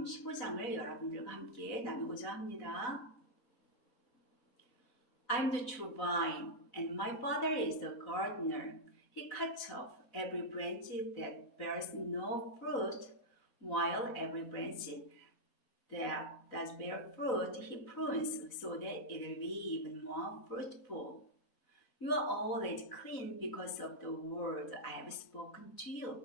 요한복음 15장을 여러분들과 함께 나누고자 합니다. I'm the true vine, and my Father is the gardener. He cuts off every branch that bears no fruit, while every branch that does bear fruit, He prunes so that it will be even more fruitful. You are always clean because of the word I have spoken to you.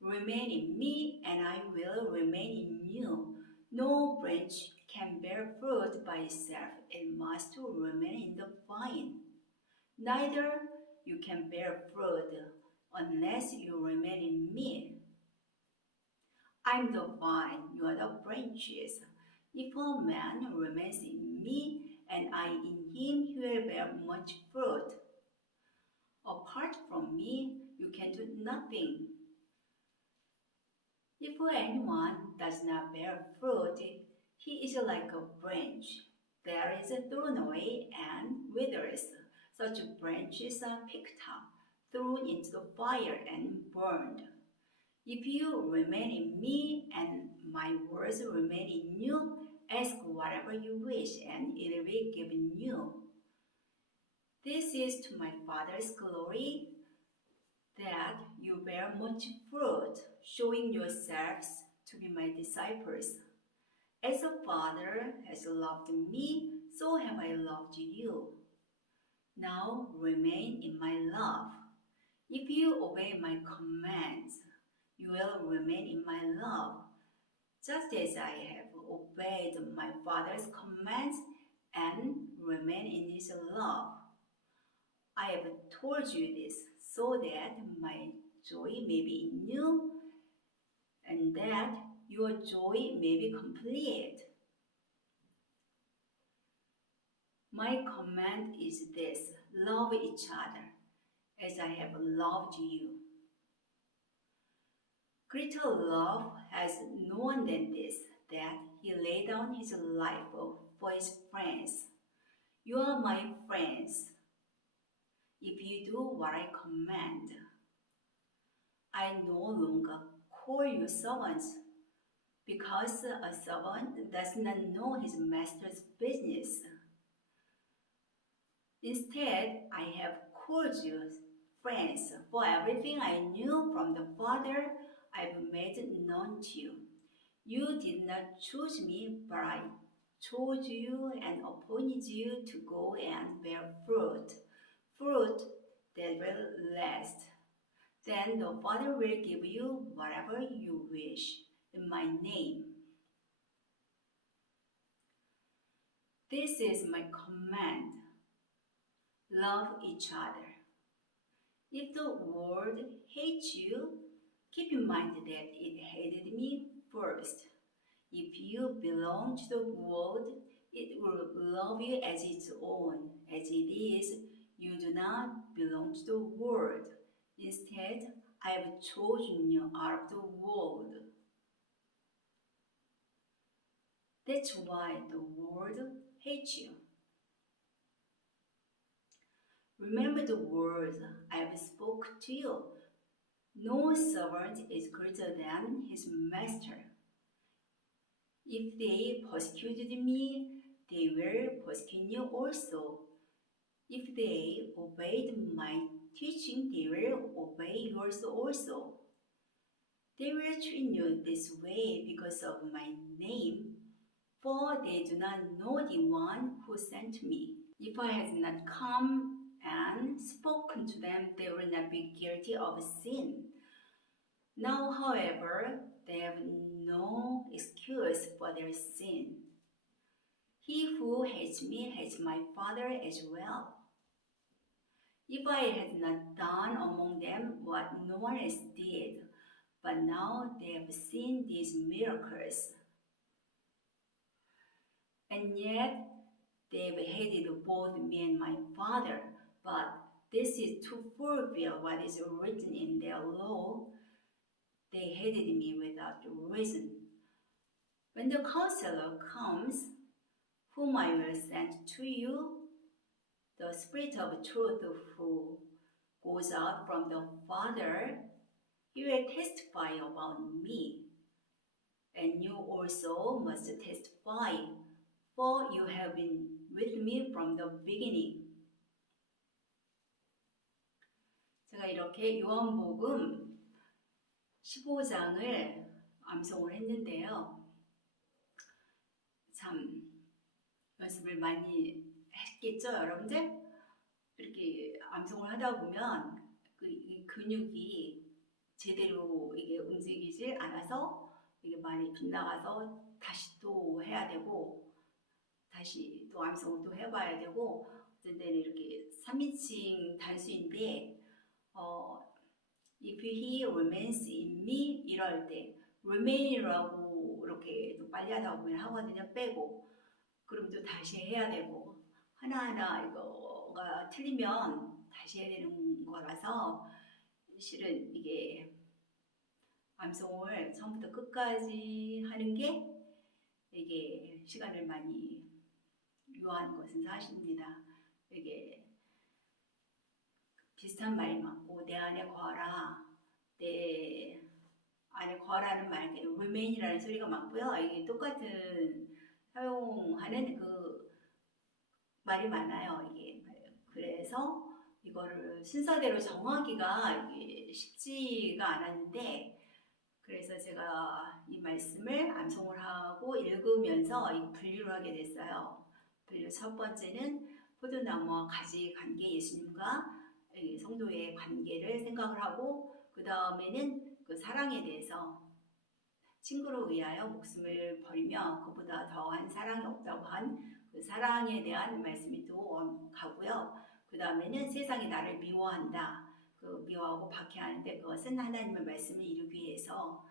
Remain in me, and I will remain in you. No branch can bear fruit by itself. It must remain in the vine. Neither you can bear fruit unless you remain in me. I am the vine, you are the branches. If a man remains in me, and I in him, he will bear much fruit. Apart from me, you can do nothing. If anyone does not bear fruit, he is like a branch that is thrown away and withers. Such branches are picked up, thrown into the fire, and burned. If you remain in me and my words remain in you, ask whatever you wish, and it will be given you. This is to my Father's glory, that you bear much fruit, showing yourselves to be my disciples. As the Father has loved me, so have I loved you. Now remain in my love. If you obey my commands, you will remain in my love, just as I have obeyed my Father's commands and remain in his love. I have told you this so that my joy may be in you and that your joy may be complete. My command is this: love each other as I have loved you. Greater love has no one than this, that he laid down his life for his friends. You are my friends if you do what I command. I no longer call you servants, because a servant does not know his master's business. Instead, I have called you friends, for everything I knew from the Father I have made known to you. You did not choose me, but I chose you and appointed you to go and bear fruit, fruit that will last. Then the Father will give you whatever you wish in my name. This is my command: love each other. If the world hates you, keep in mind that it hated me first. If you belong to the world, it will love you as its own. As it is, you do not belong to the world. Instead, I have chosen you out of the world. That's why the world hates you. Remember the words I have spoken to you. No servant is greater than his master. If they persecuted me, they will persecute you also. If they obeyed my teaching, they will obey yours also. They will treat you this way because of my name, for they do not know the one who sent me. If I had not come and spoken to them, they would not be guilty of sin. Now, however, they have no excuse for their sin. He who hates me hates my Father as well. If I had not done among them what no one else did, but now they have seen these miracles. And yet they have hated both me and my Father, but this is to fulfill what is written in their law. They hated me without reason. When the Counselor comes, whom I will send to you, the Spirit of truth who goes out from the Father, he will testify about me. and you also must testify, for you have been with me from the beginning. 제가 이렇게 요한복음 15장을 암송을 했는데요. 참 연습을 많이 했겠죠, 여러분들? 이렇게 암송을 하다 보면 이 근육이 제대로 이게 움직이질 않아서 이게 많이 빗나가서 다시 또 해야 되고, 다시 또 암송을 또 해봐야 되고, 어떤 데는 이렇게 3인칭 단수인데, If he remains in me 이럴 때 remain이라고 이렇게 또 빨리 하다 보면 하거든요. 빼고 그럼 또 다시 해야 되고 하나하나 이거가 틀리면 다시 해야 되는 거라서 실은 이게 암송을 처음부터 끝까지 하는 게 이게 시간을 많이 요하는 것은 사실입니다. 이게 비슷한 말이 많고 내 안에 거하라, 내 안에 거하라는 말, remain이라는 소리가 많고요. 이게 똑같은 사용하는 그 말이 많아요. 이게 그래서 이거를 순서대로 정하기가 이게 쉽지가 않았는데, 그래서 제가 이 말씀을 암송을 하고 읽으면서 이 분류를 하게 됐어요. 분류 첫 번째는 포도나무와 가지 관계, 예수님과 성도의 관계를 생각을 하고, 그 다음에는 그 사랑에 대해서 친구를 위하여 목숨을 버리며 그보다 더한 사랑이 없다고 한 그 사랑에 대한 말씀이 또 가고요. 그 다음에는 세상이 나를 미워한다. 그 미워하고 박해하는데 그것은 하나님의 말씀을 이루기 위해서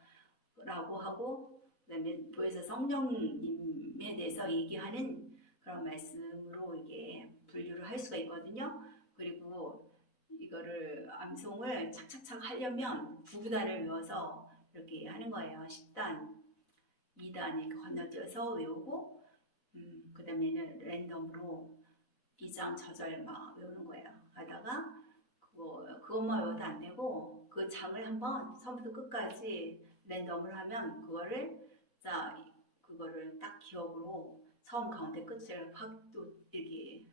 라고 하고, 그 다음에 보혜사 성령님에 대해서 얘기하는 그런 말씀으로 이게 분류를 할 수가 있거든요. 그리고 이거를 암송을 착착착 하려면 9구단을 외워서 이렇게 하는 거예요. 10단, 2단 이렇게 건너뛰어서 외우고, 그 다음에는 랜덤으로 2장 저절 막 외우는 거예요. 하다가 그것만 외워도 안 되고 그 장을 한번 처음부터 끝까지 랜덤을 하면 그거를 딱 기억으로 처음 가운데 끝을 확 또 이렇게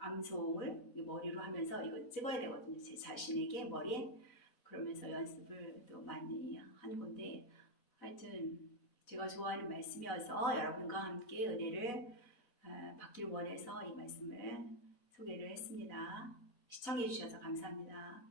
암송을 머리로 하면서 이거 찍어야 되거든요. 제 자신에게 머리에. 그러면서 연습을 또 많이 하는 건데, 하여튼 제가 좋아하는 말씀이어서 여러분과 함께 은혜를 받기를 원해서 이 말씀을 소개를 했습니다. 시청해 주셔서 감사합니다.